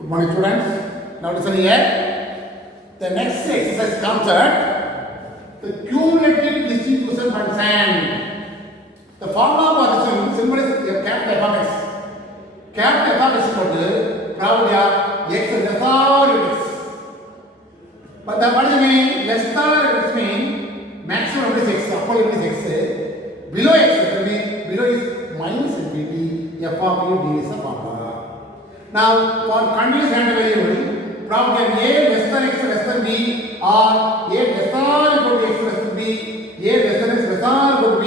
Good morning, students. Now listen here. The next exercise comes at the cumulative distribution function. The formula for this symbol is capital F of x. Capital F of x is equal to probability of x less or x. But the what is the meaning? Less than x mean maximum limit is x, upper limit is x. Below x, that means below is minus infinity. F of u d is the formula. Now, for continuous random variable, probability of a less than x less than b or a less than or equal to x less than b, a less than x less than or equal to b,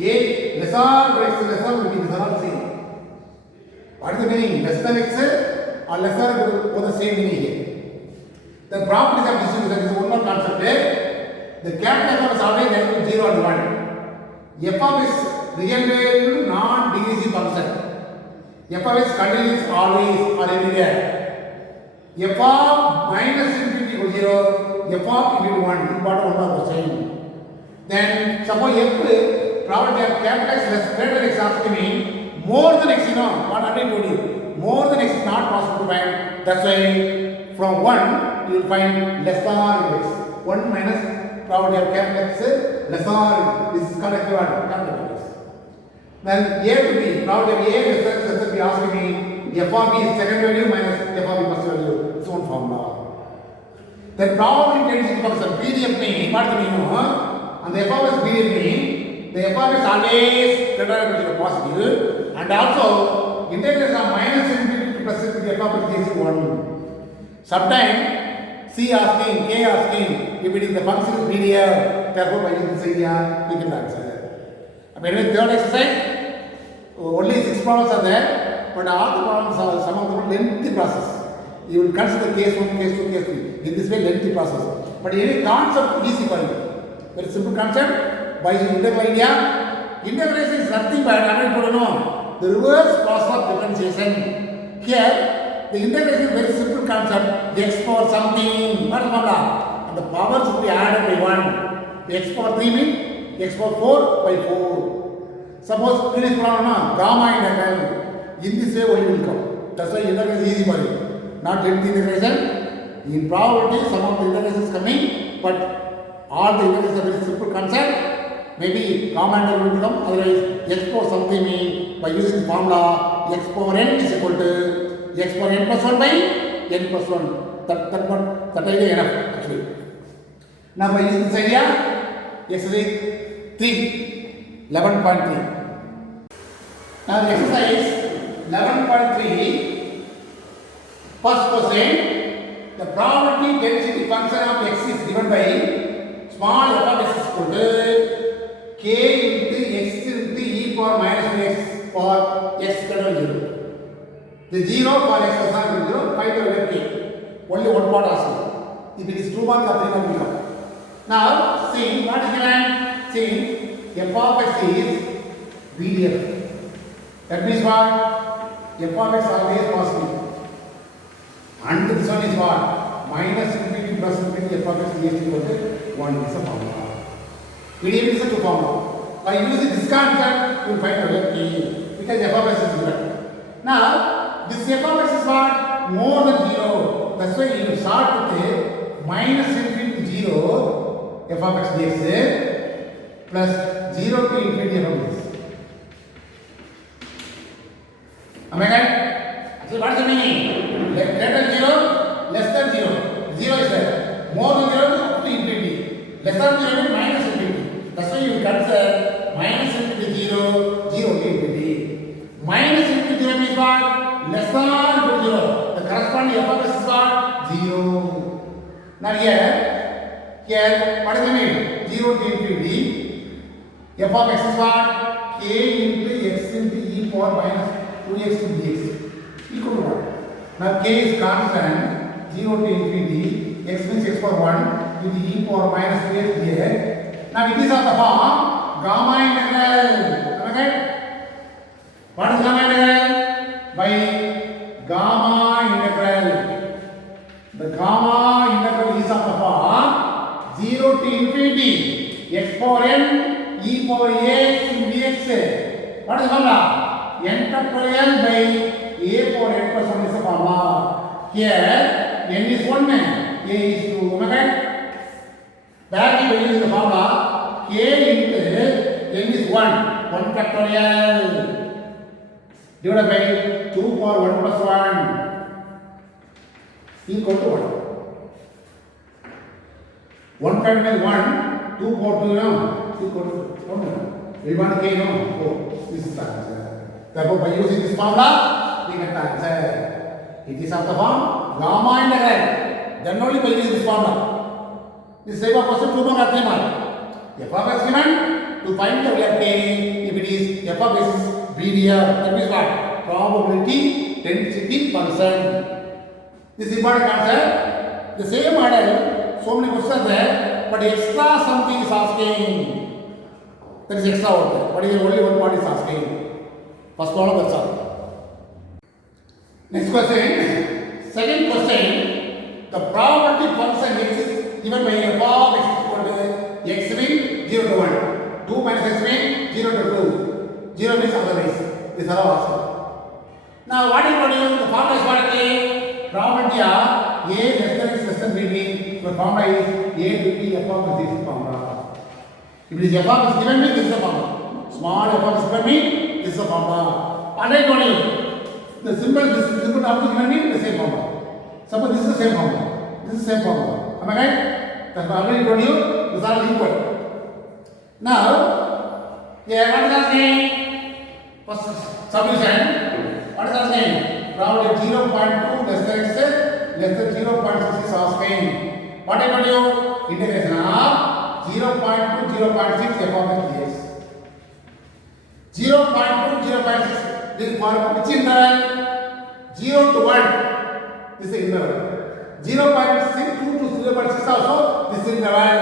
a less than or x less than or equal to b, these are all same. What is the meaning? Less than x or less than or equal to the same meaning here. The properties of distribution is one more concept. The capital F is always equal to 0 and 1. F of is real valued non-decreasing function. F of x continues always or everywhere. F of minus infinity equals 0, F of infinity 1. Important one question. Then suppose F probability of capital X less greater than x has mean more than x, what I told you. More than x is not possible to find. That's why from 1 you will find less than x. 1 minus probability of capital X less than. This is called capital X. Then a to b, probability of a less than b asking me f of b is second value minus f of b first value. Its own formula. Then probability density function PDF mean what does it mean? And the f of s PDF mean the f of s always greater than positive, and also integration of minus infinity to plus infinity f of s is 1. Sometimes C asking, K asking, if it is the function is PDF, therefore by using this idea, we can answer. Anyway, third exercise, only 6 problems are there, but all the problems are some of them lengthy process. You will consider case 1, case 2, case 3. In this way, lengthy process. But any concept easy for you. Very simple concept. By using integral idea, integration is nothing but the reverse process of differentiation. Here, the integration is very simple concept. X power something. What is the formula? And the powers will be added by 1. X power 3 means x power 4 by 4. Suppose in this problem, gamma integral. In this way only will come. That's why integration is easy for you. Not lengthy integration. In probability, some of the integration is coming, but all the integrations are very simple concept. Maybe gamma integral will come. Otherwise, x power something means by using the formula x power n is equal to x power n plus 1 by n plus 1. That idea enough actually. Now by using this idea, exercise 3, 11.3. Now the exercise 11.3, first question, the probability density function of x is given by small f of x is equal to k into x into e power minus x for x greater than 0. The 0 for x less than 0, find the value k. Only one part asking. If it is 2 marks or 3 marks will come. Now, see what is given? See, f of x is PDF. That means what? F of x always positive. And this one is what? Minus infinity plus infinity f of x is equal to 1 is the formula. PDF is a 2 formula. By using this concept, you will find the value k because f of x is given. Now, this f of x is what? More than 0. That's why you start with minus infinity 0 f of x dx plus 0 to infinity f of x. Am I right? Actually, what is the meaning? Greater than 0, less than 0. 0 is there. More than 0 up to infinity. Less than 0 means minus infinity. That's why you consider minus infinity 0, 0 to infinity. Minus infinity 0 means what? Less than or equal to 0. The corresponding f of x is what? 0. Now here, what is the meaning? 0 to infinity. F of x is what? K into x into e power minus 2x into dx. Equal to what? Now k is constant. 0 to infinity. X means x power 1 to the e power minus 2x dx. Now it is of the form gamma integral. Okay? What is gamma integral? By gamma integral. The gamma integral is of the form 0 to infinity x power n e power x dx. What is the formula? N factorial by a power n plus 1 is the formula. Here n is 1, a is 2. Am I right? Back we use the formula k into n is 1 factorial divided by 2 power 1 plus 1 equal to 1. 1 factorial 1, 2 power 2 equal to 1. We want k, no? Oh, this is the answer. Therefore, by using this formula, we get the answer. It is of the form gamma integral. Then only by using this formula. This type of question 2 mark or 3 mark. F of x given to find the value of k. If it is f of x is BDF, that means what? Probability density function. This is important concept. The same model, so many questions there, but extra something is asking. That is extra out there. But here only one part is asking. First problem, that's all. Next question. Second question. The probability function x is given by f of x equal to x means 0 to 1. 2 minus x means 0 to 2. 0 means otherwise. These are all asking. Now what is going to do? The formula is what again? Probability of a less than x less than b means the formula is a will be f of this formula. If it is f of x given me, this is the formula. Small f of x given me, this is the formula. And I told you, the symbol, this symbol also given me, the same formula. Suppose this is the same formula. This is the same formula. Am I right? That's why I already told you, these are equal. Now, yeah, what is asking? First solution. What is asking? Probability 0.2 less than x less than 0.6 is asking. What I told you? Integration of 0.2, 0.6 f of x dx. 0.2, 0.6. This is for which interval? 0 to 1. This is interval. 0.6, 2 to 0.6 also. This is interval.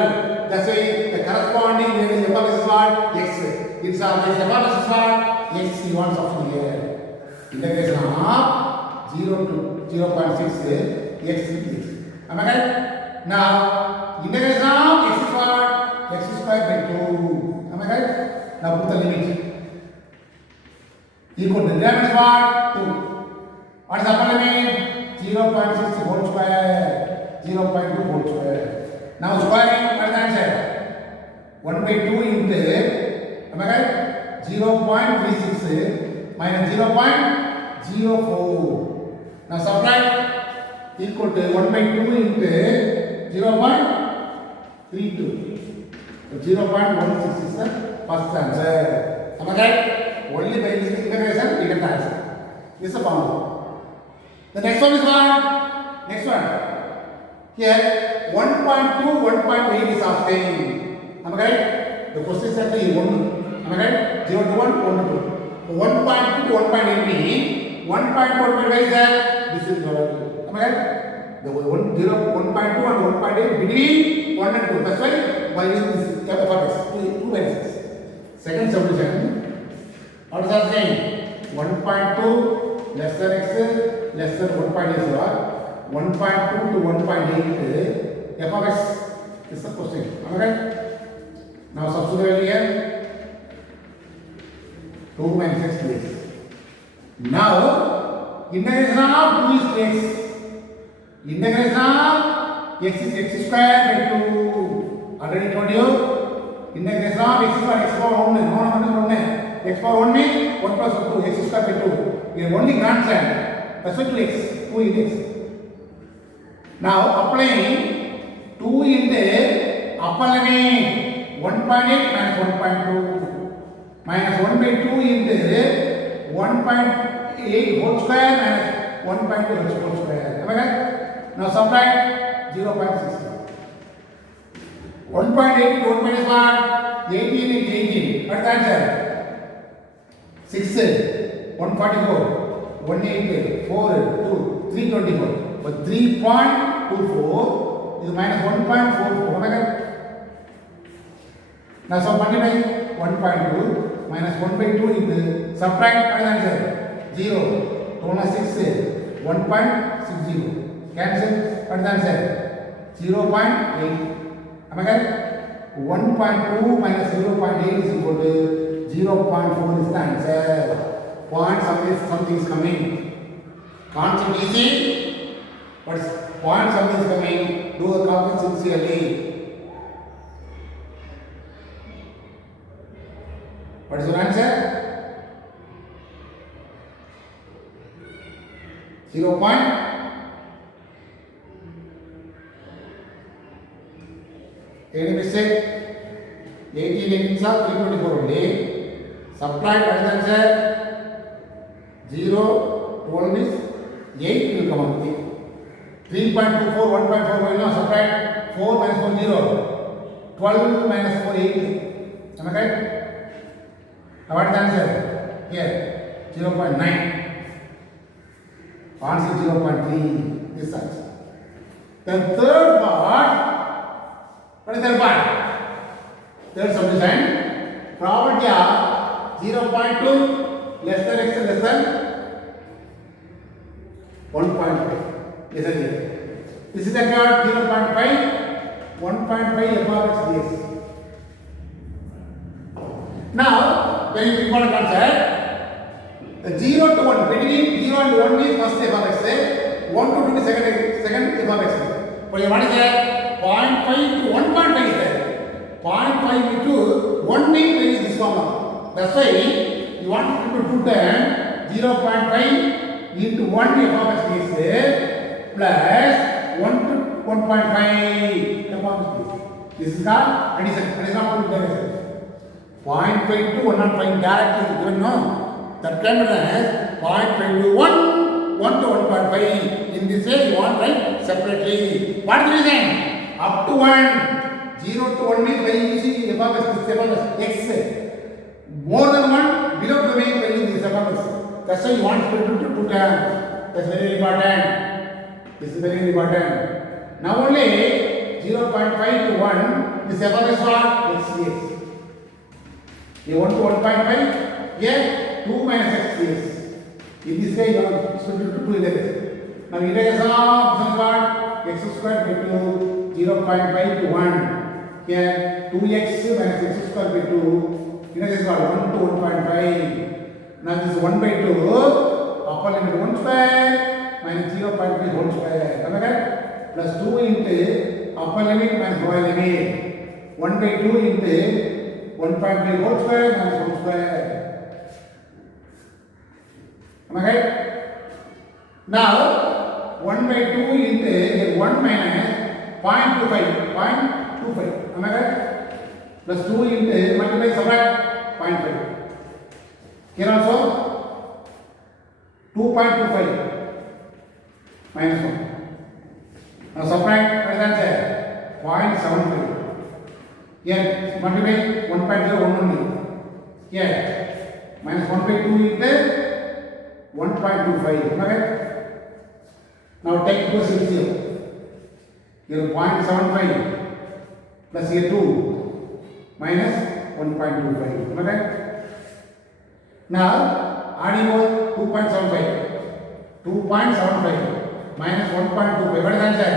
That's why the corresponding value f of x is what? X. It's of x. F of x is what? X. He wants option here. Integration of 0 to 0.6 x with x. Am I right? Now, integration of x is what? X square by 2. Am I right? Now put the limit. Equal to the denominator is what? 2. What is the upper limit? 0.6 whole square. 0.2 whole square. Now squaring, what is the answer? 1 by 2 into, am I right? 0.36 minus 0.04. Now subtract, equal to 1 by 2 into 0.32. So 0.16 is the first answer. Am I right? Only by using integration we get the answer. This is the formula. The next one is what? Next one. Here 1.2, 1.8 is asking. Am I right? The question is actually 1. Am I right? 0 to 1, 1 to 2. 1.2 to 1.8 means 1.1 where is that? This is the value. Am I right? The 1.2 and 1.8 between 1 and 2. That's why by using this f of x, 2 values. Second solution. What is that saying? 1.2 less than x less than 1.8 is what? 1.2 to 1.8 f of x is the question. Am I right? Now substitute here 2 minus x place. Now integration of 2 is x. Integration of x is x square by 2. Already told you. Integration of x is x power 1. No, x power 1 means 1 plus 2, x square by 2. We have only constant. That's why 2x, 2 into x. Now applying 2 into upper limit 1.8 minus 1.2 minus 1 by 2 into 1.8 whole square minus 1.2 whole square. Am I right? Now subtract 0.6. 1.8 into 1 minus what? 18 into 18. What's the answer? 6, 144, 188, 4, 2, 324. But 3.24 is minus 1.44. Am I right? Now so multiply 1.2 minus 1 by 2 into subtract what is the answer? 0. 2 minus 6, 1.60. Cancel what is the answer? 0.8. Am I right? 1.2 minus 0.8 is equal to 0.4 is the answer. Point something is coming. Concept easy. What is point something is coming? Do the calculation sincerely. What is your answer? 0. Any mistake? 18 18 are 324 only. Subtract what is the answer? 0, 12 is 8 will come out. 3.24, 1.4 now subtract 4 minus 4 0. 12 minus 4 8. Am I right? Now what is the answer? Here 0.9. Answer 0.3. This answer. The third part. What is third part? Third solution. Property of 0.2 less than x less than 1.5. Yes or yes? This is account 0.5, 1.5 f of x dx. Now, very important concept. The 0 to 1, between 0 and 1 is first f of x, 1 to 2 is second f of x. But what is there? 0.5 to 1.5 is there. 0.5 into 1 means there is this formula. That's why you want to put them 0.5 into 1 f of x dx plus 1 to 1.5 f of x dx. This is called addition. It is not put there. 0.5 to 1.5 directly given, no? That can be done as 0.5 to 1, 1 to 1.5. In this way, you want write separately. What is the reason? Up to 1. 0 to 1 means by using f of x, more than 1, below domain by using f of x. That's why you want to put 2 terms. That's very important. This is very important. Now only 0.5 to 1, this f of x what? X dx. You want to 1.5? Yes, 2 minus x dx. In this way, you have to split it to 2 integers. Now integration of what? X squared by 2, 0.5 to 1. Here 2x minus x squared by 2. Integration of 1 to 1.5. Now this is 1 by 2. Upper limit 1 square minus 0.5 whole square. Correct? Plus 2 into upper limit minus lower limit. 1 by 2 into 1.5 whole square minus 1 square. Am I right? Now 1 by 2 into 1 minus 0.25. 0.25. Am I right? Plus 2 into multiply subtract 0.5. Here also 2.25 minus 1. Now subtract what is the answer? 0.75. Here multiply 1.0 1 only. Here minus 1 by 2 into 1.25. Am I right? Now take equals LCM. Here 0.75 plus here 2 minus 1.25. Am I right? Now adding over 2.75. 2.75 minus 1.25. What is the answer?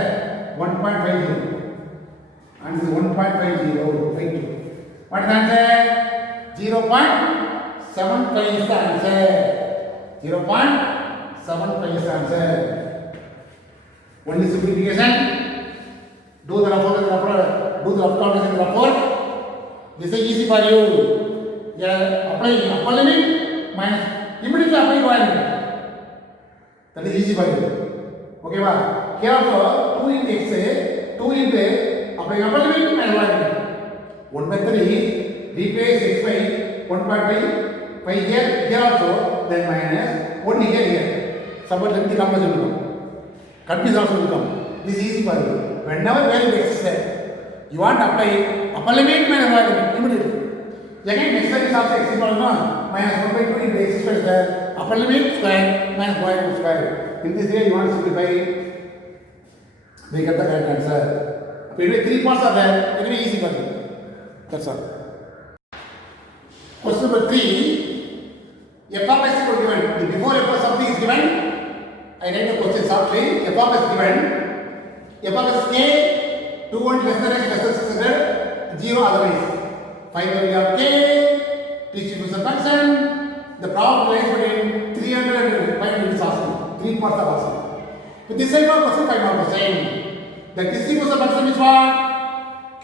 1.50. And this is 1.50. What is the answer? 0.75 is the answer. 0.75 is the answer. Only simplification. Do the rough counters in the report. This is easy for you. Yeah, apply upper limit minus immediately apply lower limit. That is easy for you. Okay, ba? Here also 2 into x, 2 into apply upper limit minus lower limit. 1 by 3 replace x by 1.5 by here also then minus 1 here. Somewhat lengthy conversion will come. Confuse also will come. This is easy for you. Whenever value x is there, you want to apply upper limit minus lower limit immediately. Again, next time is also x equal to minus 1 by 2 into x square is there. Upper limit square minus lower limit square. In this way, you want to simplify. We get the correct answer. If 3 parts are there, it will be easy for you. That's all. Question number 3. F of x is given. Before f of something is given, I write the question softly. F of x given. F of x k 2 and less than x less than 600, 0 otherwise. Find the value of k, distribution function. The problem lies between 300 and 500 is asking. 3 parts are asking. With this type of question, 5 mark question. The distribution function is what?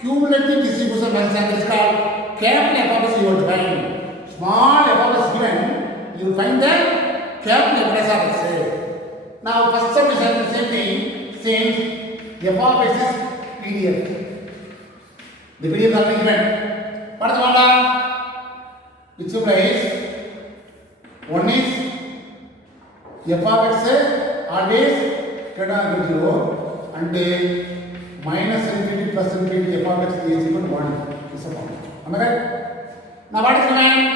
Cumulative distribution function is called capital f of s you will find. Small f of s given, you will find the capital f of s. Now, first submission is the same thing, since f of s is PDF. The PDF is already given. What is the order? Which implies one is f of x always greater than 0 and minus infinity plus infinity f of x is equal to 1 is a formula. Am I right? Now what is the limit?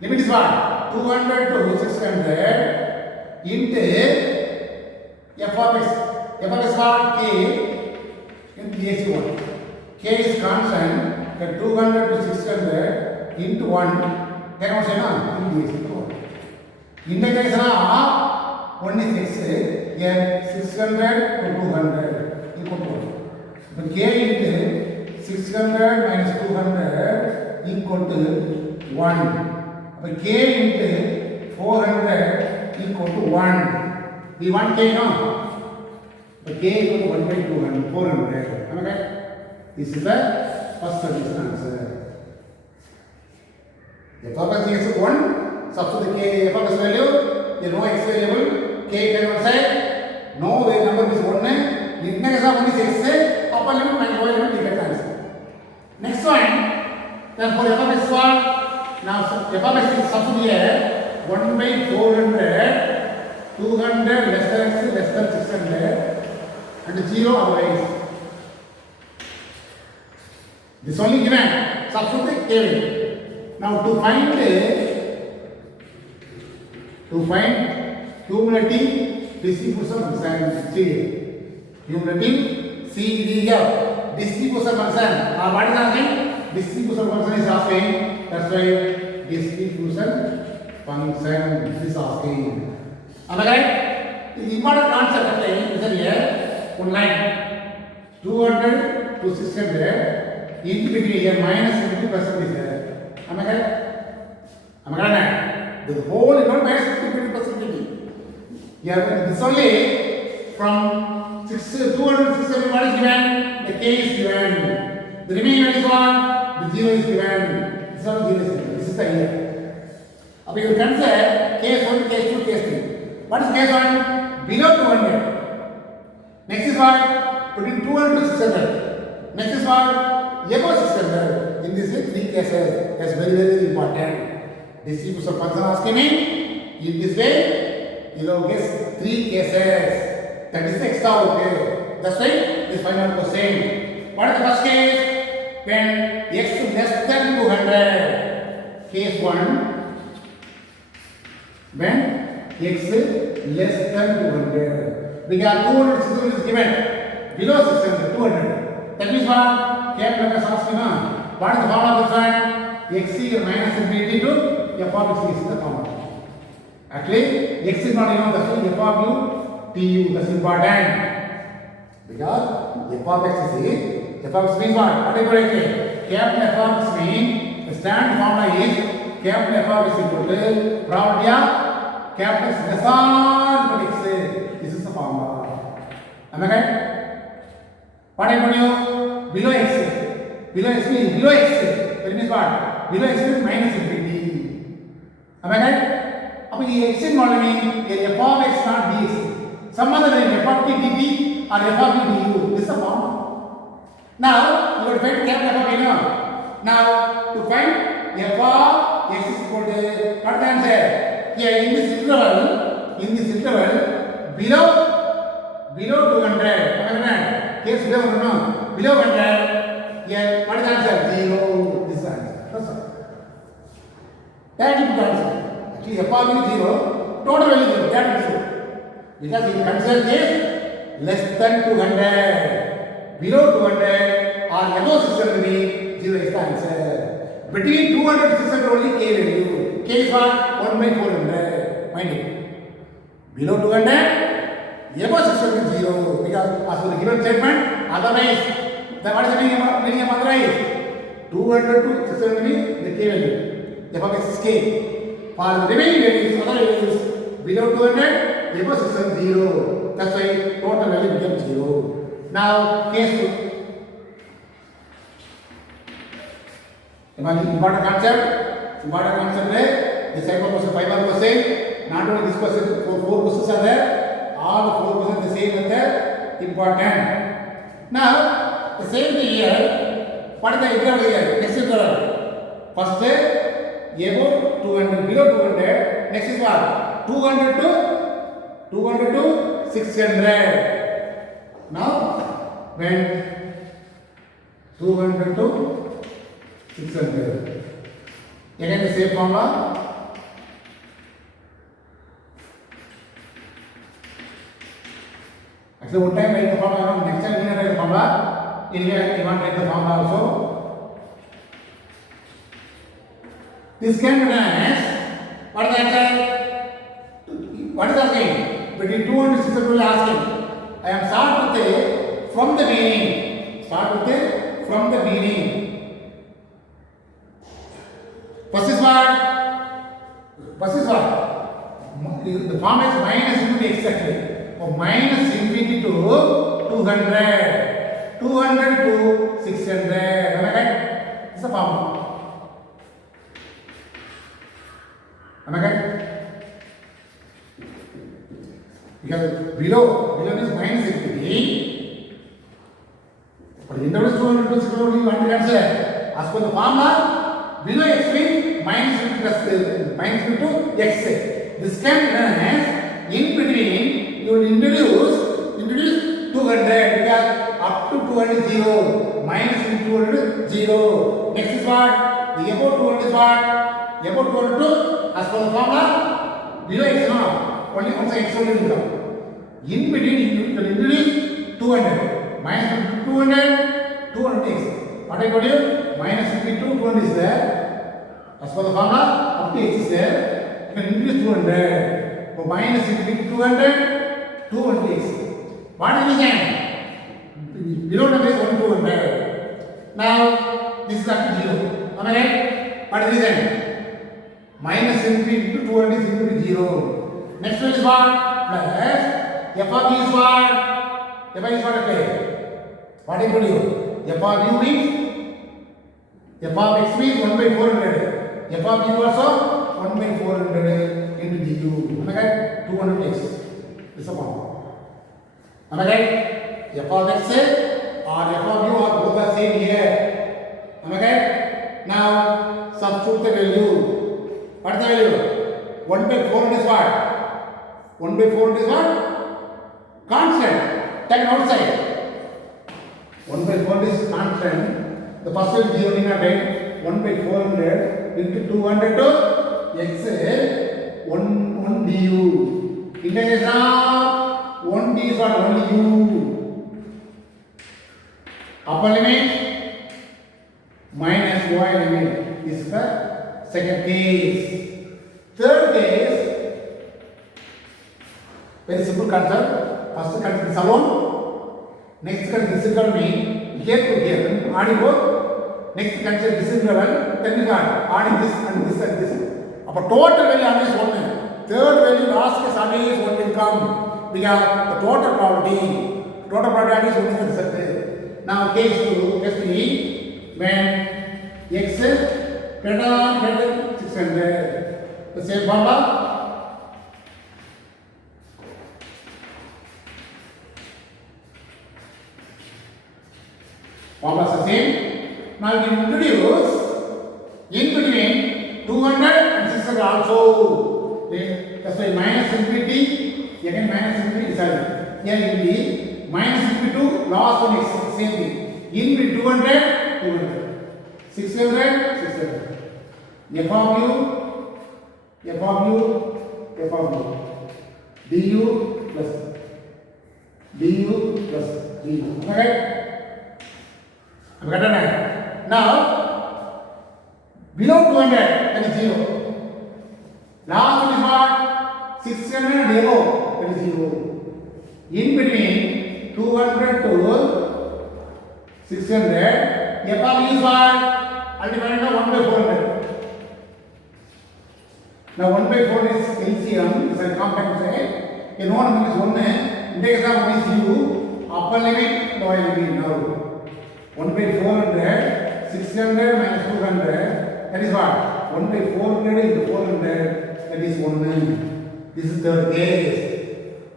Limit is what? 200 to 600 into f of x. F of x what? K into AC1. K is constant. 200 to 600 into 1. Take out into AC1. Integration of 1 is x. Here 600 to 200 equal to 1. So k into 600 minus 200 equal to 1. So k into 400 equal to 1. We want k, no? So k equal to 1 by 200, 400. Am I right? This is the first solution answer. F of x is 1. Substitute k f of x value. You know x variable. K can one side. No way number is 1. Integration of 1 is x. Upper limit minus lower limit you get answer. Next one. Therefore f of x what? Now f of x is substitute here. 1 by 400. 200 less than x less than 600. And 0 otherwise. This only given. Substitute k value. Now to find cumulative distribution function CDF. Cumulative CDF distribution function. What is asking? Distribution function is asking. That's why distribution function is asking. Am I right? The important concept of is here. One line 200 to 600 in between here minus 50% is there. Am I right? Am I right? The whole is not minus 50%. Yeah, this only from 200 to 600 what is given? The k is given. The remaining one is what? The 0 is given. This one 0 is given. This is the idea. Now you can say case 1, case 2, case 3. What is case 1? Below 200. Next is what? Between 200 to 600. Next is what? Above 600. In this way, 3 cases. That's very, very important. Distribution function asking me. In this way, you know, guess 3 cases. That is extra okay. That's why this final question. What is the first case? When x less than 200. Case 1. When x less than 200. Because 200 is given. Below 600, 200. That means what? Capital is asking, what is the formula of this one? X is minus infinity to f of x is the formula. Actually, x is not even the same f of u, tu, that's important. Because f of x is f of x means what? What is it? Capital f of x means the standard formula is capital f of x equal to probability of capital x less than x. This is the formula. Am I right? What I told you? Below x. Below x means below x. That means what? Below x means minus infinity. Am I right? Now, this x model means f of x not dx. Some other name f of t dt or f of u du. This is the formula. Now, you will find capital f of u. Now, to find f of x is equal to what the answer? Here in this interval, below 200. Case below 100. Below 100. Here, what is the answer? 0. This is the answer. That's all. That is the answer. Actually, f of u is 0. Total value is 0. That is 0. Because in concern case, less than 200. Below 200 or above 600 means 0 is the answer. Between 200 and 600 only k value. K is what? 1 by 400. Mind it. Below 200, above 600 is 0. Because as per the given statement, otherwise, then what is the meaning of otherwise? 200 to 600 means the k value. F of x is k. For the remaining values, other values, below 200, above 600, 0. That's why total value becomes 0. Now, case 2. Important concept. Important concept is this type of question, 5 mark question. Not only this question, four questions are there. All the 4 questions the same method. Important. Now, the same thing here. What is the interval here? Next interval. First, above 200, below 200. Next is what? 200 to 600. Now, when 200 to 600. Again the same formula. Actually, one time write the formula, next time you write the formula. Anyway, you want to write the formula also. This can be done as what is the answer? What is asking? Between 2 and 600 will asking. I am start with the from the beginning. Start with the from the beginning. First is what? The form is minus infinity exactly. So minus infinity to 200. 200 to 600. Am I right? This is the formula. Am I right? Because below is minus infinity. But in the 200 to 600 you want to answer. As per the formula, below x means minus 50 plus minus 50 to x. This can be done as in between you will introduce 200 because up to 200 is 0, minus 200 is 0. Next is what? The above 200 is what? Above 200 to as per the formula below x no only once x only will come. In between you will introduce 200 minus 50 to 200 200x. What I told you? Minus 50 to 200 is there. As per the formula, up to x is there. You can introduce 200. So minus 50 to 200, 200x. What is the reason? Below number is 1 200. Now, this is up to 0. Am I right? What is the reason? Minus infinity to 200 is equal to 0. Next one is what? Plus f of u is what? F of u is what? What I told you? F of u means f of x means 1 by 400. F of u also 1 by 400 into du. Am I right? 200x. This is a formula. Am I right? F of x or f of u are both the same here. Am I right? Now substitute the value. What is the value? 1 by 400 is what? 1 by 400 is what? Constant. Take outside. 1 by 400 is constant. The first one is 0 in a right. 1 by 400 into 200 to x 1 du. Integration of 1 d is what? 1 u. Upper limit minus lower limit. This is the second case. Third case, very simple concept. First consider salon. Next consider circle mean here to here. Adding both. Next consider this interval. Then we got adding this and this and this. But total value always 1. Third value last case always 1 will come. Because the total probability. Total probability is 1 is accepted. Now case 2, case 3, when x greater than 600. The same formula. Formula is the same. Now we introduce in between 200 and 600 also. That's why minus infinity, again minus infinity, sorry. Here will be minus infinity to last one is same thing. In between 200, 200. 600, 600. F of u, f of u, f of u. Du plus du plus du. Okay? Now, below 200, that is 0. Last one is what? 600 and above, that is 0. In between 200 to 600, f of u is what? Ultimately 1 by 400. Now 1 by 4 is LCM is a complex set. A known number is 1. Index of 1 is u. Upper limit, lower limit now. 1 by 400, 600 minus 200. That is what? 1 by 400 into 400. That is 1. This is third case.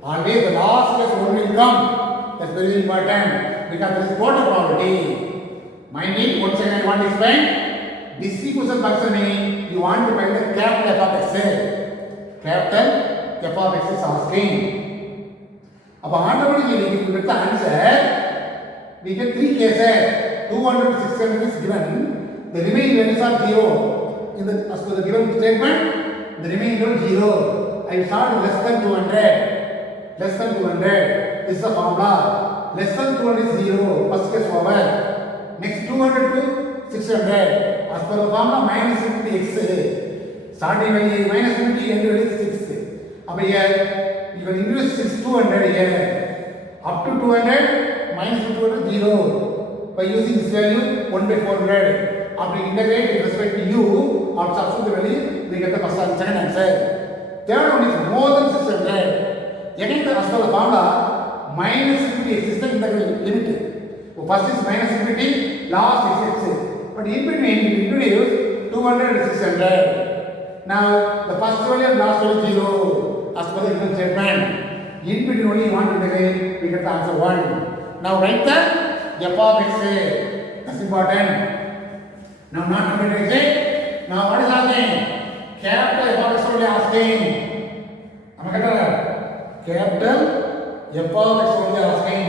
Always the last case 1 will come. That's very important because there is quarter probability. Mind it, once again I want to explain. Distribution function means you want to find the capital f of x. Capital f of x is asking. Now automatically if you get the answer, we get three cases. 200 to 600 is given. The remaining values are 0. In the as per the given statement, the remaining value is 0. I will start with less than 200. Less than 200. This is the formula. Less than 200 is 0. First case over. Next 200 to 600. As per the formula, minus infinity x. Starting value minus infinity, end value is 6. Now here, you can introduce 6 200 here. Up to 200, minus 200, 0. By using this value, 1 by 400. After we integrate with respect to u, after substitute the value, we get the first and second answer. Third one is more than 600. Again, as per the formula, minus infinity x is the integral limit. So first is minus infinity, last is x. But in between, we introduce 200 and 600. Now, the first value and last value is 0. As per the given statement. In between only you want to integrate, we get the answer 1. Now write the f of x. That's important. Now not compared to x. Now what is asking? Capital f of x only asking. Am I correct? Capital f of x only asking.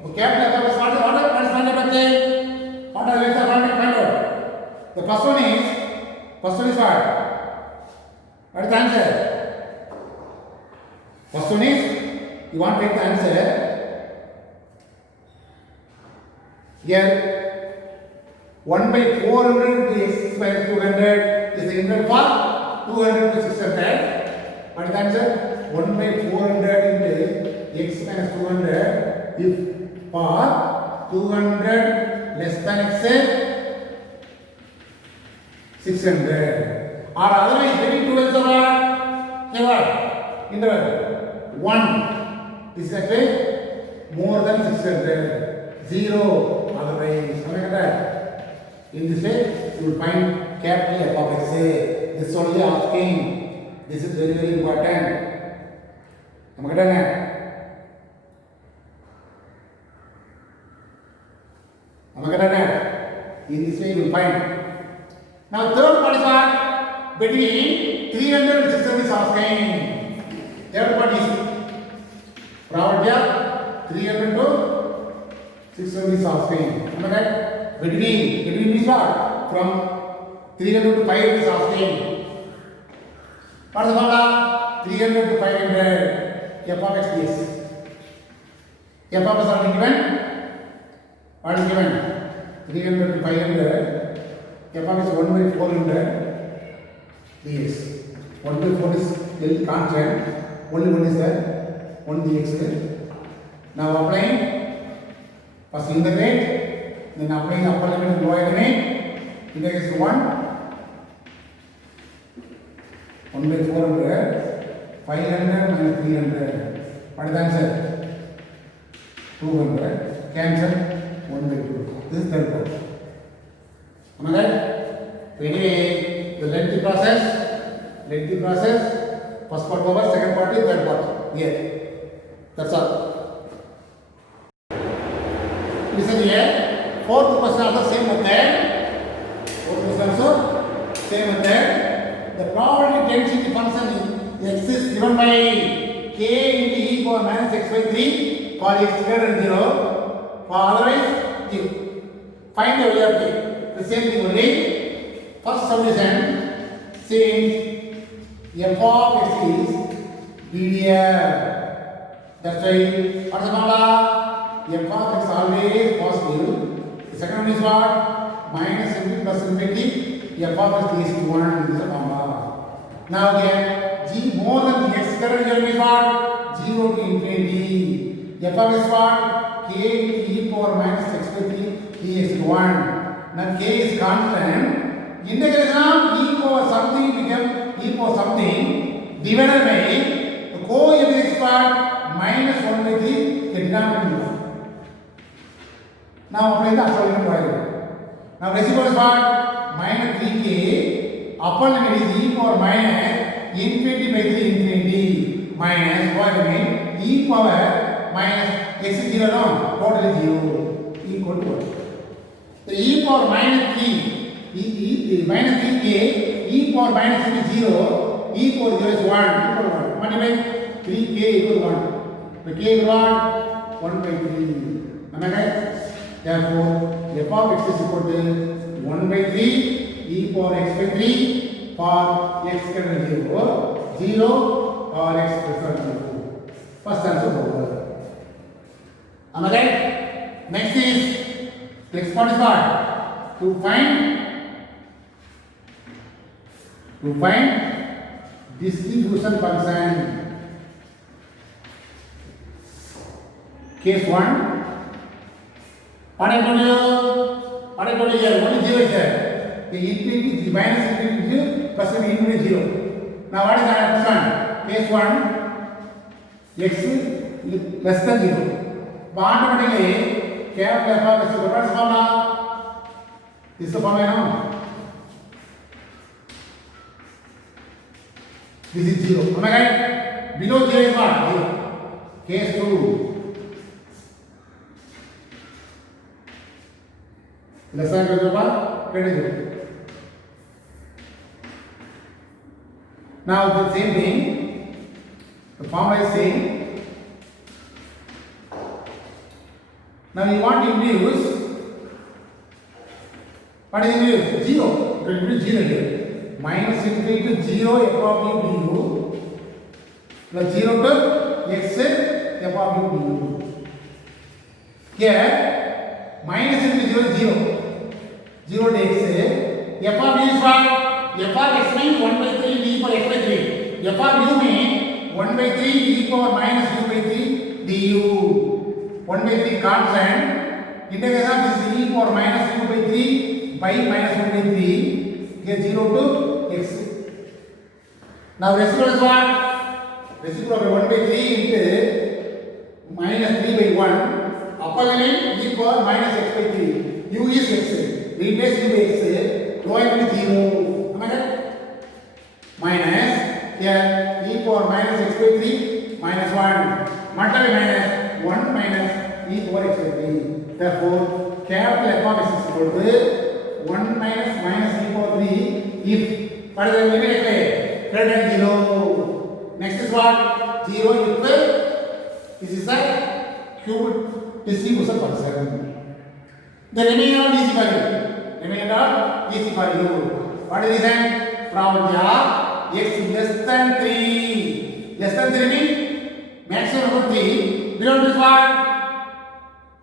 So capital f of x what is find out? What are let's find out? The first one is what? What is the answer? First one is you want to take the answer. Here 1 by 400 to x minus 200 is the integral for 200 to 600. What is the answer? 1 by 400 into x minus 200 if for 200 less than x 600 or otherwise getting 2 x over here interval 1. This is actually more than 600. 0 otherwise. In this way, you will find capital f of x. This is only asking. This is very, very important. Am I correct? In this way, you will find. Now, third part is what? Between 300 and 600 is asking. Third part is probability of 300 to 600 is asking. Am I right? Between is what? From 300 to 500 is asking. What is the formula? 300 to 500. F of x is. F of x are given. What is given? 300 to 500. F of x 1 by 400. Dx. 1 by 4 is still constant. Only one is there. 1 dx. Now applying. First integrate. Then applying upper limit and lower limit. Integrate is 1. 1 by 400. 500 minus 300. What is the answer? 200. Cancel. 1 by 2. This is third part. Am I right? So anyway, the lengthy process. First part over, second part is third part. Here. That's all. Listen here. Fourth question also same method. The probability density function x is given by k into e power minus x by 3 for x greater than 0. For otherwise, 0. Find the value of k. The same thing only. First solution, since f of x is DDF. That's why, what is the formula? F of x always positive. The second one is what? Minus infinity plus infinity. F of x is 1. This is the formula. Now again, g more than x greater than 0 is what? 0 to infinity. F of x what? K into e power minus x by 3 dx is 1. Now k is constant. Integration of e power something become e power something. divided by the co-efficient part minus 1 by 3 the denominator. Now apply the absolute value. Now reciprocal part minus 3k upper limit is e power minus infinity by 3 infinity minus what remain e power minus x is 0 no total is 0 equal to what? The e power minus 3 minus 3k e power minus 3 is 0 e power 0 is 1 equal to 1 multiply 3k equal to 1 so k is what 1 by 3 am I right? Therefore f of x is equal to 1 by 3 e power x by 3 for x greater than 0 0 or x greater than 0 first answer over. Am I right? Next is next part is what? To find distribution function. Case 1. What I told you here, what is 0 is there? The infinity minus infinity plus infinity 0. Now what is that one? Case 1, x less than 0. But automatically, capital F of x is what is the formula? This is the formula now. This is 0. Am I right? Below 0 is what? 0. Case 2. Less than 0 what? Greater than 0. Now the same thing. The formula is same. Now you want to introduce what is introduced? 0. You can introduce 0 here. Minus infinity to 0 f of u du plus 0 to x f of u du. Here minus infinity 0 0. 0 to x f of u is what? F of x means 1 by 3 e power x by 3. F of u means 1 by 3 e power minus u by 3 du. 1 by 3 constant. Integration of this e power minus u by 3 by minus 1 by 3. Here 0 to x. Now reciprocal is what? Reciprocal 1 by 3 into minus 3 by 1. Upper limit e power minus x by 3. U is x. Replace u by x. Lower limit 0. Am I right? Minus here e power minus x by 3 minus 1. Multiply minus 1 minus e power x by 3. Therefore, capital F of x is equal to 1 minus minus e power 3 if what is the limit greater than 0. Next is what? 0 if this is a cube distribution function. The remainder of easy value. Remainder easy value. What is this? Probability of x less than 3. Less than 3 means maximum of 3. Below this what?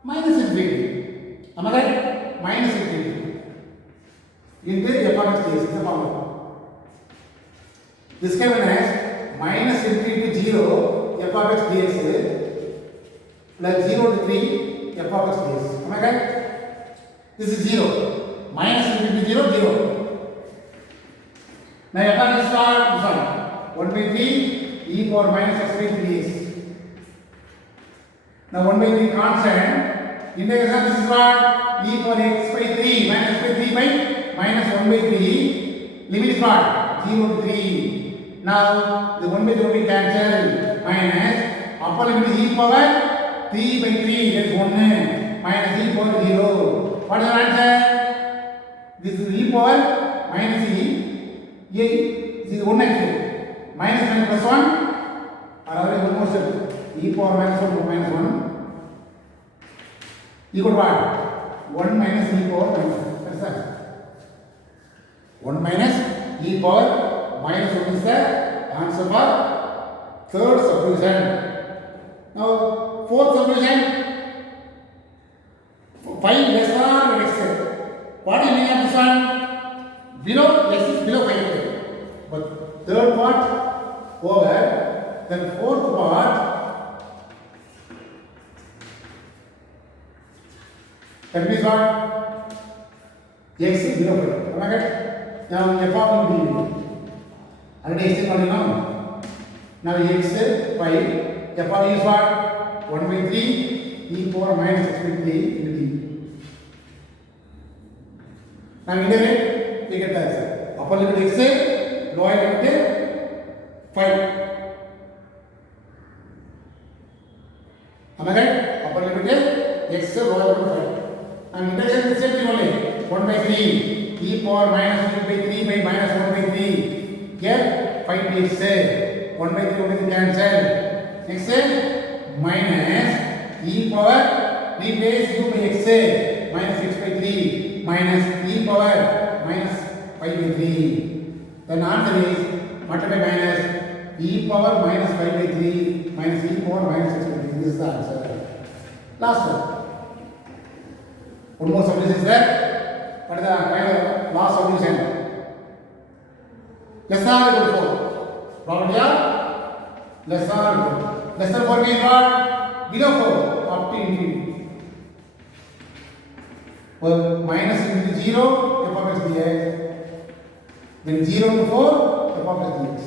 Minus infinity. Am I right? Minus infinity. Into f of x is the formula. This can be as minus infinity to 0 f of x dx plus 0 to 3 f of x dx. Am I right? This is 0. Minus infinity to 0, 0. Now f of x is 1 by 3 e power minus x by 3 is. Now 1 by 3 constant. Integration this is what? E power x by 3 minus x by 3 by minus 1 by 3. Limit is what? 0 to 3. Now the 1 by 0 will be cancelled. Minus upper limit is e power 3 by 3. That is 1 minus e power 0. What is the answer? This is e power minus e. This is 1 actually. Minus plus 1. Or otherwise one more step. E power minus 1 to minus 1. Equal to what? 1 minus e power minus 1. That's that. 1 minus e power minus 1 is the answer for third subdivision. Now fourth subdivision. 5 less than x. What is meaning of this one? Below x is below 5. But third part over. Then fourth part. That means what? X is below 5. Am I right? Now f of u dv. Already x is not enough. Now x 5, f of is what? 1 by 3 e power minus x by 3 into d. Now integrate, we get the answer. Upper limit x, lower limit 5. Am I right? Upper limit x, lower limit 5. Now integrate the same thing only. 1 by 3 e power minus 3 by 3 by minus 1 by 3. Here 5 dx 1 by 3 1 by 3 cancel. Next minus e power replace u by x minus 6 by 3 minus e power minus 5 by 3. Then answer is multiply minus e power minus 5 by 3 minus e power minus 6 by 3. This is the answer. Last one. One more solution is there. What is the final last solution? Less than or equal to 4. Probability of less than or equal. Less than 4 means what? Below 4 up to infinity. Well, minus infinity 0 f of x dx. Then 0 to 4 f of x dx.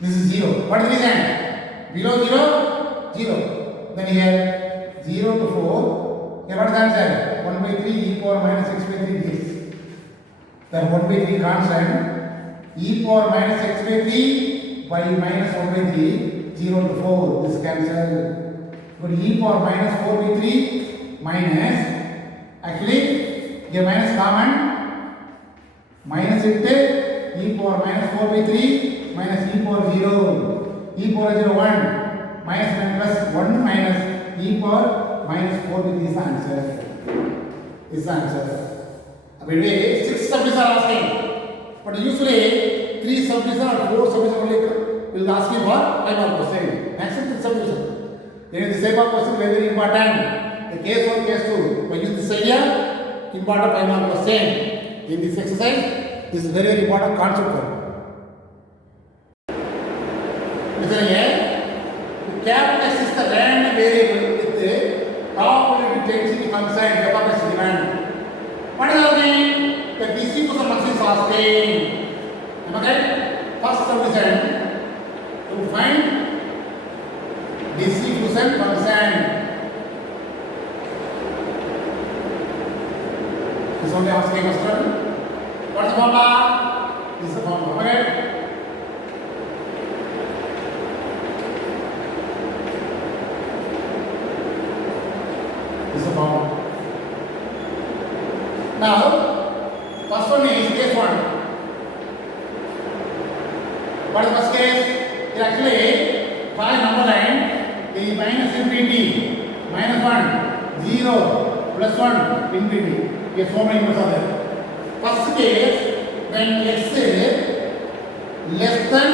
This is 0. What is the reason? Below 0, 0. Then here 0 to 4. Here what is the answer? 1 by 3 e power minus 6 by 3 dx. Then 1 by 3 constant. E power minus x by 3 by minus 1 by 3, 0 to 4, this cancel. But e power minus 4 by 3 minus, actually here minus common, minus into e power minus 4 by 3 minus e power 0, e power 0 1, minus 1 plus 1 minus e power minus 4 by 3 is the answer. Is the answer. Anyway, 6 subjects are asking. But usually 3 subdivision or 4 subdivision only will ask you for 5 mark question. Maximum 3 subdivision. Then the same question very important. The case 1, case 2. When you use this idea, important 5 mark question. In this exercise, this is very very important concept for you. Listen here. The capital X is the random variable with the probability density function f of x given. What does that mean? The distribution function is asking. Am I right? First solution to find distribution function. This only asking question. What's the formula? This is the formula. Am I right? This is the formula. Now, first one is case 1. What is the first case? It actually 5 number line the minus infinity, minus 1, 0, plus 1, infinity. Here so many numbers are there. First case, when x is less than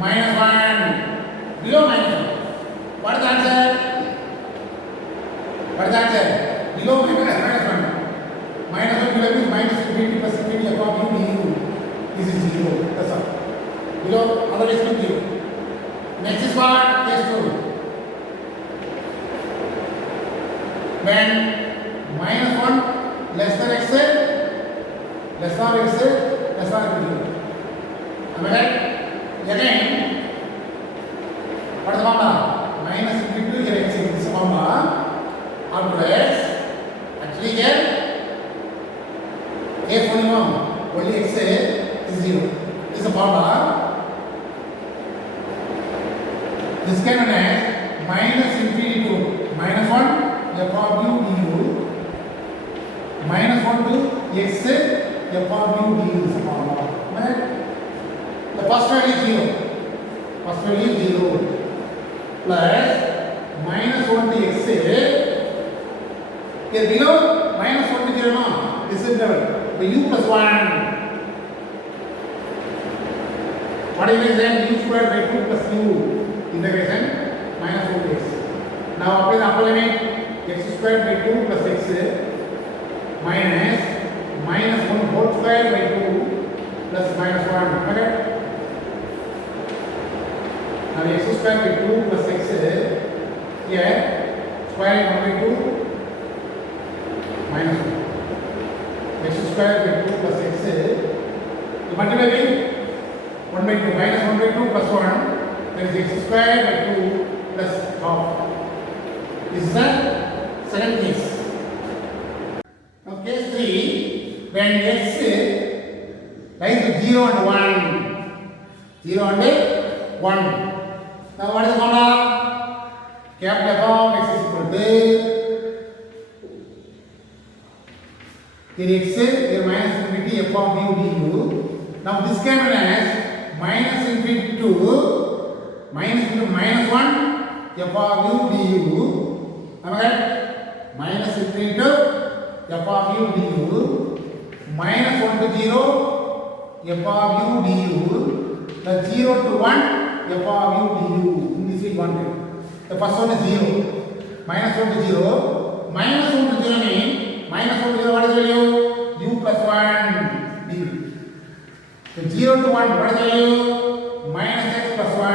minus 1, below minus 1. What is the answer? What is the answer? Below minus 1. Minus 1 below means minus infinity plus infinity f of u du. This is 0. That's all. Below, otherwise it is 0. Next is what? Case 2. When minus 1 less than x, less than x, less than equal to 0. Am I right? Again, what is the formula? Minus infinity to here x is the formula. After x, actually here, case 1 only x is 0. This is the formula. This can be as minus infinity to minus 1 f of u du minus 1 to x f of u du is the formula. Right? The first value is 0. First value is 0 plus minus 1 to x. Here below minus 1 to 0 no. This is level. The u plus 1. What is the then u squared by 2 plus u. Integration minus 1 to x. Now apply the upper limit x squared by 2 plus x minus minus 1 whole square by 2 plus minus 1. Okay? Now x squared by 2 plus x here square 1 by 2 minus 1. X squared by 2 plus x multiply by 1 1 by 2 minus 1 by 2 plus 1, that is x square by 2 plus half. This is the second case. Now case 3, when x lies with 0 and 1. 0 and 1. Now what is the formula? Capital F of x is equal to here x, here minus infinity f of u du. Now this can be as minus infinity to minus into minus 1 f of u du. Am I right? Minus infinity to f of u du minus 1 to 0 f of u du plus 0 to 1 f of u du. In this we wanted. The first one is 0. Minus 1 to 0. Minus 1 to 0 means minus 1 to 0 what is the value? U plus 1 du. So 0 to 1 what is the value? Minus x plus 1.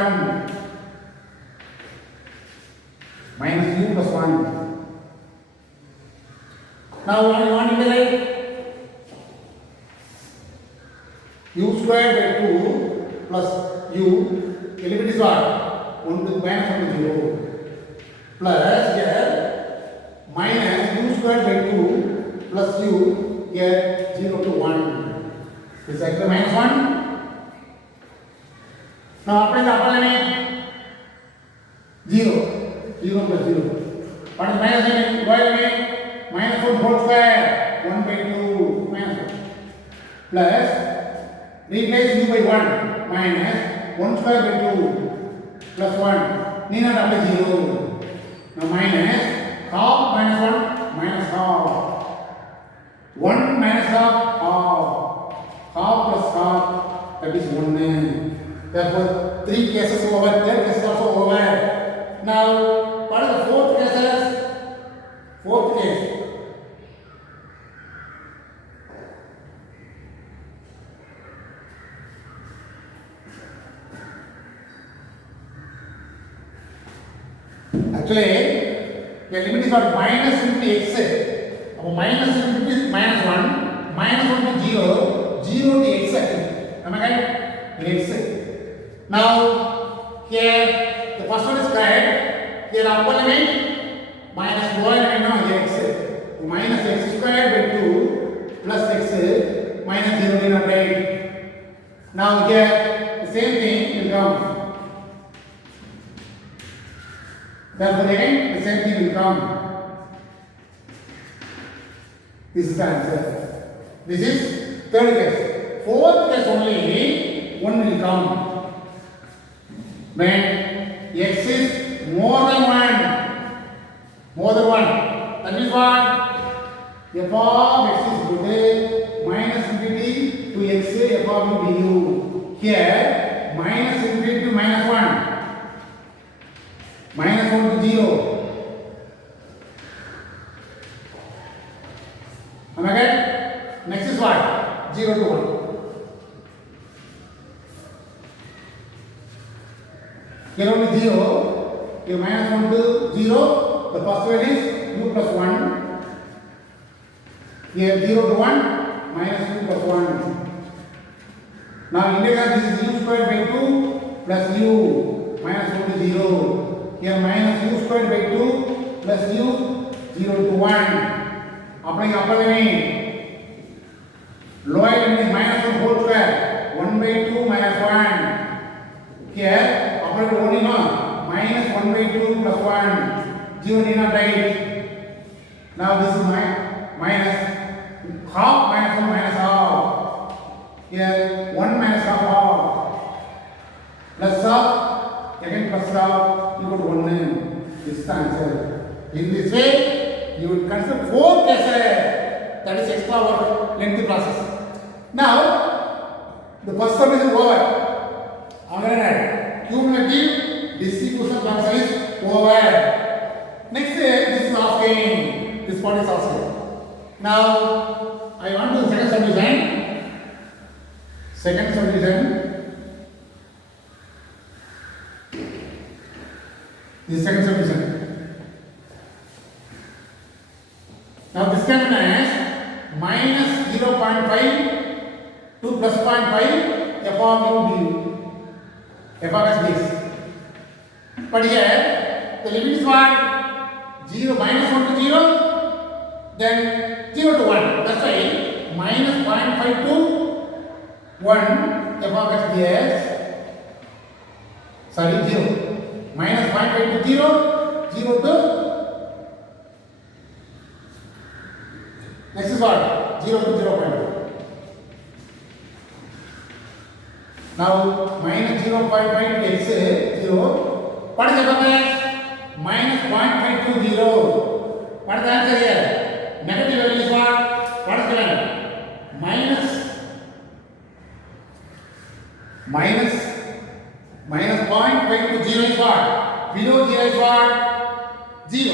Minus u plus 1. Now what you want to integrate? U square by 2 plus u. The limit is what? 1 to minus 1 to 0. Plus here minus u square by 2 plus u here 0 to 1. This is actually minus 1. Now apply the upper limit 0. 0 plus 0. What is minus limit? Lower limit minus 1 whole square 1 by 2 minus 1 plus replace u by 1 minus 1 square by 2 plus 1 need not apply 0. Now minus half minus 1 minus half 1 minus half half half plus half that is 1. Therefore 3 cases over, third case also over. Now what are the fourth cases? Fourth case actually the limit is what? Minus into x. Minus into minus 1 minus 1 to 0 0 to x actually. Am I right? X. Now here the first one is correct. Here upper limit minus lower limit now here x. Minus x square by 2 plus x minus 0 is not right. Now here the same thing will come. Therefore again the same thing will come. This is the answer. This is third case. Fourth case only one will come. When x is more than 1. More than 1. That means what? F of x is equal to minus infinity to x f of u du. Here minus infinity to minus 1. Minus 1 to 0. Am I right? Next is what? 0 to 1. Here only 0. Here minus 1 to 0. The first one is u plus 1. Here 0 to 1. Minus 2 plus 1. Now integrate this is u squared by 2 plus u minus 1 to 0. Here minus u squared by 2 plus u 0 to 1. Applying upper limit. Lower limit is minus 1 whole square 1 by 2 minus 1. Here upper limit only no minus 1 by 2 plus 1 0 need not write. Now this is minus half minus 1 minus half. Here 1 minus half half plus half again plus half equal to 1. This is the answer. In this way you will consider 4 cases. That is extra work, lengthy process. Now the first sum is over. Cumulative distribution function is over. Next this is asking. This part is asking. Now I want to second subdivision. Second subdivision. This is second subdivision. Now this can be as minus 0.5 to plus 0.5 f of u du. f of x this. But here the limit is what? 0 minus 1 to 0, then 0 to 1. That's why minus 0.5 to 1 f of x dx. Sorry, 0. Minus 0.5 to 0, 0 to. Next is what? 0 to 0.5. Now minus 0.5 to x 0. What is f of x? Minus 0.5 to 0. What is the answer here? Negative value is what? What is given? Minus 0.5 to 0 is what? Below 0 is what? 0.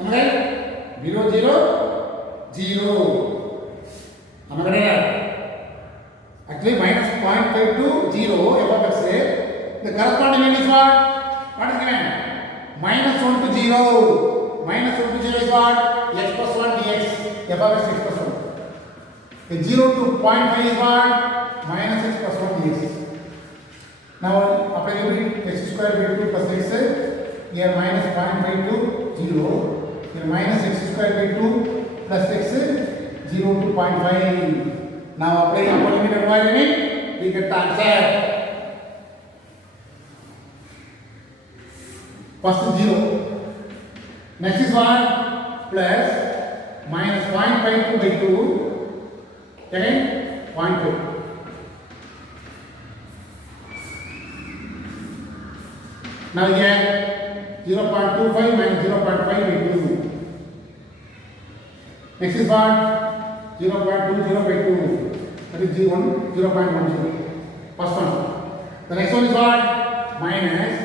Am I right? Below 0, 0. Am I right? Actually, minus 0.5 to 0 f of x. The corresponding value is what? What is given? Minus 1 to 0. Minus 1 to 0 is what? X plus 1 dx. F of x plus 1. The 0 to 0.5 is what? Minus x plus 1 dx. Now apply the limit x square by 2 plus x. Here minus 0.5 to 0. Here minus x square by 2 plus x 0 to 0.5. Now apply upper limit and lower limit. We get the answer. First 0. Next is what? Plus minus 0.52 by 2. Again 0.5. Now here 0.25 minus 0.5 by 2. Next is what? 0.20 by 2. That is 0.10. First one. The next one is what? Minus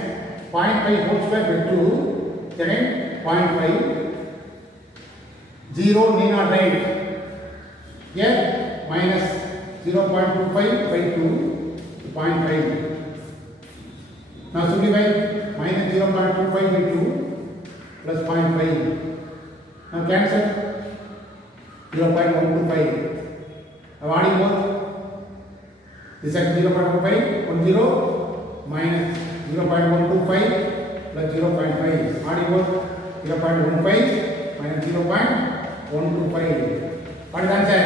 0.5 whole square by 2. Again 0.5. 0 need not write. Here minus 0.25 by 2. 0.5. Now simplify. Minus 0.25 by 2 plus 0.5. Now cancel. 0.125. Now adding both. This is 0.15, 10 minus 0.125 plus 0.5. Adding both. 0.15 minus 0.125. What is the answer?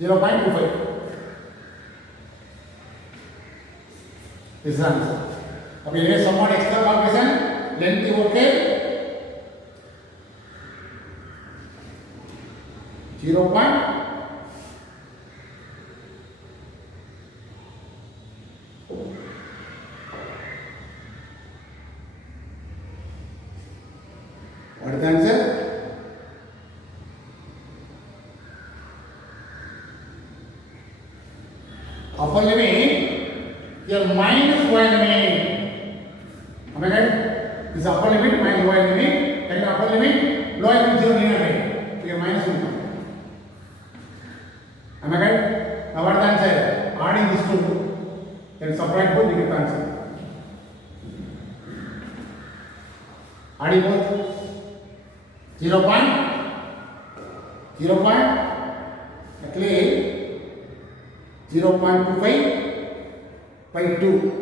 0.25. This is the answer. Okay, here is somewhat extra calculation. Length is okay. 0. What is the answer? Upper limit, your minus lower limit. Am I right? This upper limit minus lower limit. Take upper limit, lower limit 0 near right. Okay, minus 1. Am I right? Now what is the answer? Adding these two, then subtract both, you get the answer. Adding both. 0. Actually 0.25 by 2.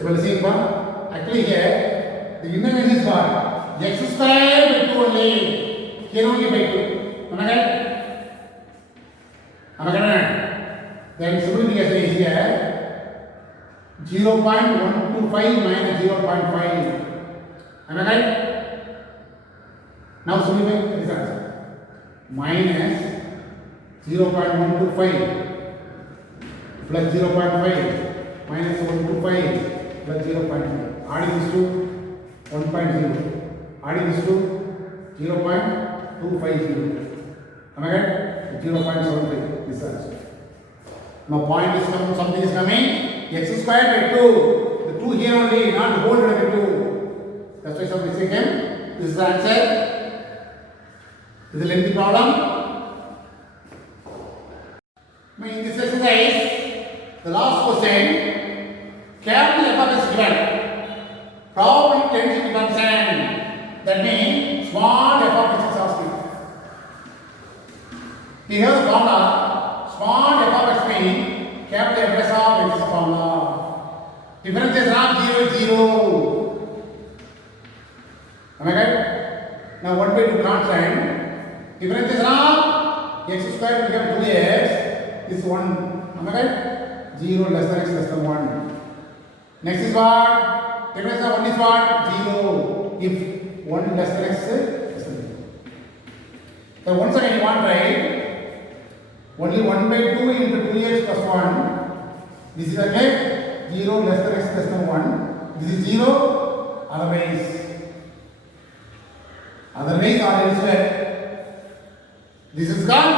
You will see one. Actually here, the inner range is what? X square by 2 only. Here only by 2. Am I right? Am I right? Then simplification is here. 0.125 minus 0.5. Am I right? Now simplify this answer. Minus 0.125 plus 0.5 minus 125 plus 0.5. Adding this to 1.0. Adding this to 0.250. Am I right? 0.75. This answer. Now point is coming, something is coming. X square by 2. The 2 here only, not the whole by 2. That's why some mistake came. This is the answer. Is it a lengthy problem? In this exercise, the last question, capital F of x given, probability tends to be concerned. That means small f of x is asking. Here the formula, small f of x means capital F of x is the formula. Difference is not 0, 0. Am I right? Now 1 by 2 constant. Difference is not x square become 2x. This 1. Am I right? 0 less than x less than 1. Next is what? Difference of 1 is what? 0. If 1 less than x less than 0. So once again you want to write only 1 by 2 into 2x plus 1. This is again 0 less than x less than 1. This is 0. Otherwise or elsewhere. This is called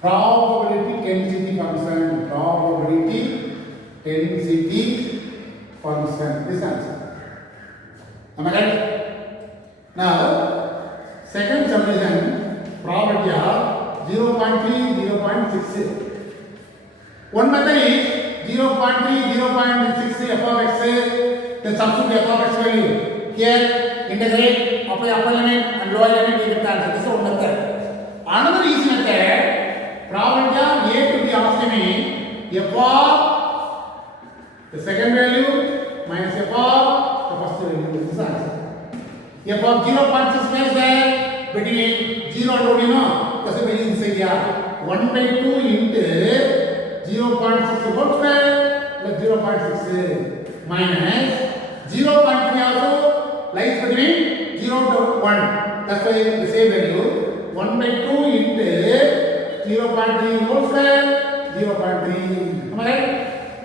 probability density function. Probability density function. This answer. Am I right? Now, second subdivision, probability of 0.3, 0.6. One method is 0.3, 0.6 f of x. Then substitute f of x value. Here, integrate, apply upper limit and lower limit, you get the answer. This is one method. Another easy method, probability of a to be asking me f of the second value minus f of the first value. This is the answer. F of 0.6 means that between 0 and 1, you know, that's the value this idea. 1 by 2 into 0.6 whole square plus 0.6 minus 0.3 also lies between 0 to 1. That's why the same value. 1 by 2 into 0.3 whole square, 0.3. Am I right?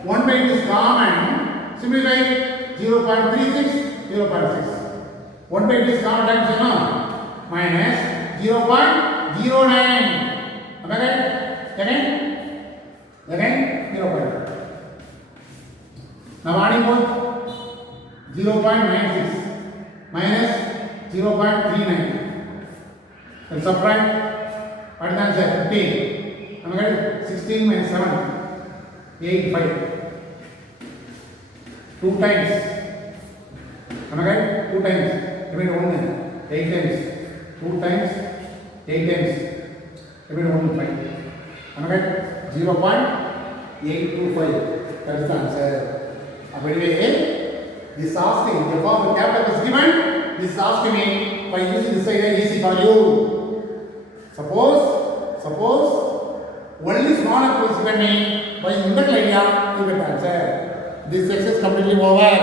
1 by 2 is common. Simplify 0.36, 0.6. 1 by 2 is common times, you know, minus 0.09. Am I right? Again 0.9. Now adding both 0.96 minus 0.39. Then subtract. What is the answer? 15. Am I right? 16 minus 7. 8, 5. 2 times. Am I right? 2 times. Remainder 1. 8 times. 2 times. 8 times. Remainder 1, 5. Am I right? 0.825. That is the answer. Anyway, this asking, the form of capital is given. This is asking me by using this idea easy for you. Suppose only small equals given me by using that idea, you get the answer. This exercise is completely over.